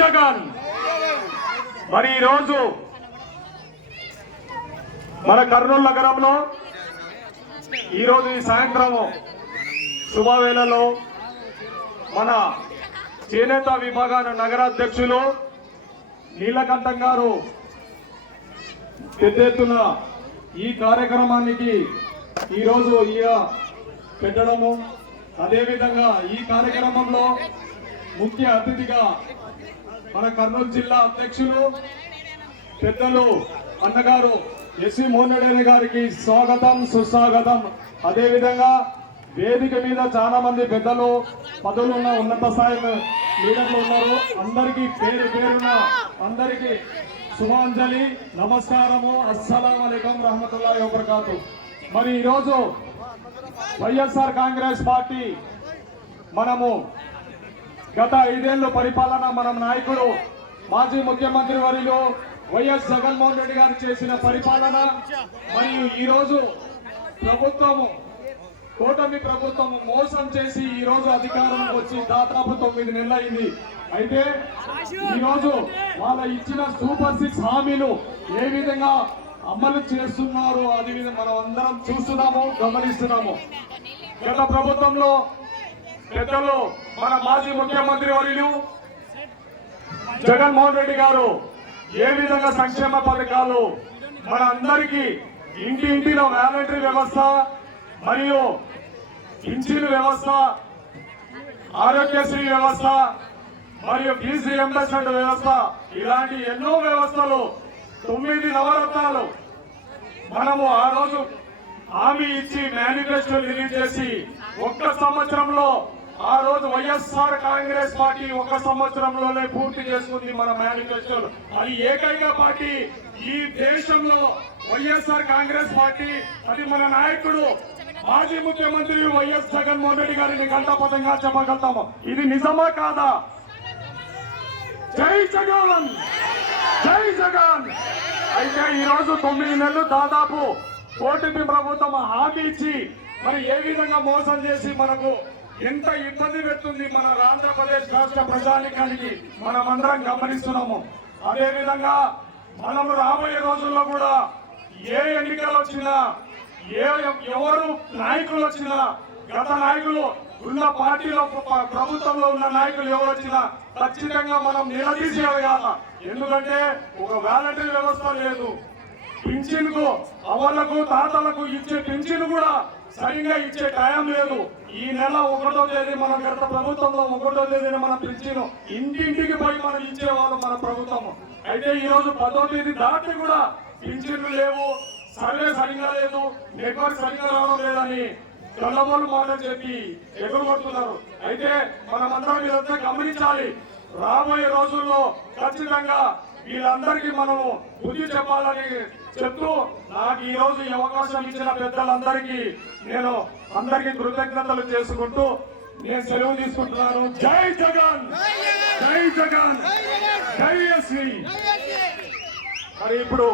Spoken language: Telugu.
జగన్. మరి ఈరోజు మన కర్నూలు నగరంలో ఈరోజు ఈ సాయంత్రం శుభవేళలో మన చేనేత విభాగాన నగరాధ్యక్షులు నీలకంఠం గారు పెద్ద ఎత్తున ఈ కార్యక్రమానికి ఈరోజు ఈయ పెట్టడము. అదేవిధంగా ఈ కార్యక్రమంలో ముఖ్య అతిథిగా మన కర్నూలు జిల్లా అధ్యక్షులు పెద్దలు అన్నగారు ఎస్వి మోహన్ రెడ్డి గారికి స్వాగతం సుస్వాగతం. అదేవిధంగా వేదిక మీద చాలా మంది పెద్దలు పదవులు ఉన్న ఉన్నత స్థాయి లీడర్లు ఉన్నారు. అందరికీ పేరు పేరున అందరికీ శుభాంజలి నమస్కారము. అస్సలం అలైకం రహమతుల్లా వబర్కాతు. మరి ఈరోజు వైఎస్ఆర్ కాంగ్రెస్ పార్టీ మనము గత ఐదేళ్ళ పరిపాలన మన నాయకుడు మాజీ ముఖ్యమంత్రి వర్యులు వైఎస్ జగన్మోహన్ రెడ్డి గారు చేసిన పరిపాలన. మరియు ఈరోజు ప్రభుత్వము కూటమి ప్రభుత్వం మోసం చేసి ఈ రోజు అధికారం వచ్చి దాదాపు తొమ్మిది నెలలైంది. అయితే ఈరోజు వాళ్ళ ఇచ్చిన సూపర్ సిక్స్ హామీలు ఏ విధంగా అమలు చేస్తున్నారు అది విధంగా మనం అందరం చూస్తున్నాము గమనిస్తున్నాము. గత ప్రభుత్వంలో పెద్దలు మన మాజీ ముఖ్యమంత్రి వర్యులు జగన్మోహన్ రెడ్డి గారు ఏ విధంగా సంక్షేమ పథకాలు మన అందరికీ ఇంటి ఇంటిలో వాలంటరీ వ్యవస్థ మరియు పింఛన్ వ్యవస్థ ఆరోగ్యశ్రీ వ్యవస్థ మరియు ఫీజు రియంబర్స్మెంట్ వ్యవస్థ ఇలాంటి ఎన్నో వ్యవస్థలు తొమ్మిది నవరత్నాలు మనము ఆ రోజు హామీ ఇచ్చి మేనిఫెస్టో రిలీజ్ చేసి ఒక్క సంవత్సరంలో ఆ రోజు వైఎస్ఆర్ కాంగ్రెస్ పార్టీ ఒక సంవత్సరంలోనే పూర్తి చేసుకుంది మన మేనిఫెస్టో అది ఏకైక పార్టీ. ఈ దేశంలో వైఎస్ఆర్ కాంగ్రెస్ పార్టీ అది మన నాయకుడు మాజీ ముఖ్యమంత్రి వైఎస్ జగన్మోహన్ రెడ్డి గారిని గంటపదంగా చెప్పగలుగుతాము. ఇది నిజమా కాదా? జై జగన్! జై జగన్! అయితే ఈ రోజు తొమ్మిది నెలలు దాదాపు ఓటీపీ ప్రభుత్వం హామీ ఇచ్చి మరి ఏ విధంగా మోసం చేసి మనకు ఎంత ఇబ్బంది పెడుతుంది మన ఆంధ్రప్రదేశ్ రాష్ట్ర ప్రజానికానికి మనం అందరం గమనిస్తున్నాము. అదే విధంగా మనం రాబోయే రోజుల్లో కూడా ఏ ఎన్నికలు వచ్చినా ఏ ఎవరు నాయకులు వచ్చినా గత నాయకులు ఉన్న పార్టీలో ప్రభుత్వంలో ఉన్న నాయకులు ఎవరు వచ్చినా ఖచ్చితంగా మనం నిలదీసి కాదా ఎందుకంటే ఒక వాలంటరీ వ్యవస్థ లేదు. పింఛన్కు అవ్వలకు తాతలకు ఇచ్చే పింఛన్ కూడా సరిగ్గా ఇచ్చే టైం లేదు. ఈ నెల ఒకటో తేదీ మన గత ప్రభుత్వంలో ఒకటో తేదీన మన పింఛను ఇంటింటికి పోయి మనం ఇచ్చేవాళ్ళు మన ప్రభుత్వం. అయితే ఈ రోజు పదో తేదీ దాటి కూడా పింఛన్లు లేవు. సర్వే సరిగ్గా లేదు. నెట్వర్క్ సరిగ్గా రావడం లేదని కళ్ళబోలు మాటలు చెప్పి ఎగురగొడుతున్నారు. అయితే మనమందరం ఇదంతా గమనించాలి. రాబోయే రోజుల్లో ఖచ్చితంగా వీళ్ళందరికీ మనము బుద్ధి చెప్పాలని చెప్తూ నాకు ఈ రోజు ఈ అవకాశం ఇచ్చిన పెద్దలందరికీ నేను అందరికీ కృతజ్ఞతలు చేసుకుంటూ నేను సెలవు తీసుకుంటున్నాను. జై జగన్! జై జగన్! జై ఎస్వి! మరి ఇప్పుడు